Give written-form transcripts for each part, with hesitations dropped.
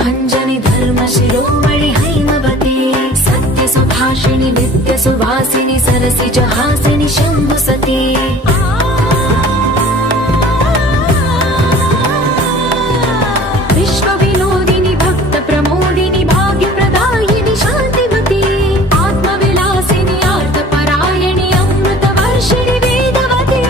भञ्जनि धर्म शिरोमणि हैमवते सत्य सुभाषिणि नित्य सुवासिनि सरसिज हासिनि शम्भुसती विश्व विनोदिनि भक्त प्रमोदिनि भाग्य प्रदायिनि शान्तिवती आत्मविलासिनि आर्तपरायणि अमृत वर्षिणि वेदवते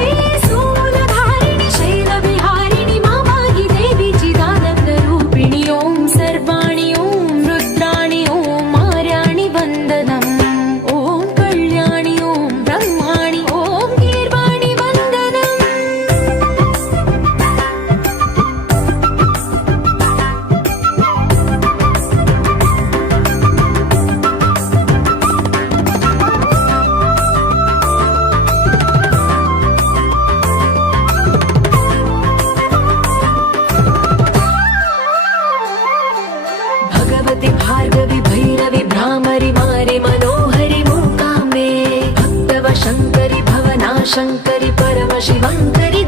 सूलधारिणि शैलविहारिणि मामाहि देवी चिदानन्द रूपिणि ओम सर्वाणि ओम रुद्राणि ओम आर्याणि वन्दनम् ओम कल्याणि ओम ब्रह्माणि ओम गीर्वाणि वन्दनम् भगवति भार्गवि भैरवि भ्रामरि मारि मनोहरि मूकाम्बे भक्तव शङ्करि भवनाशङ्करि परम शिवङ्करि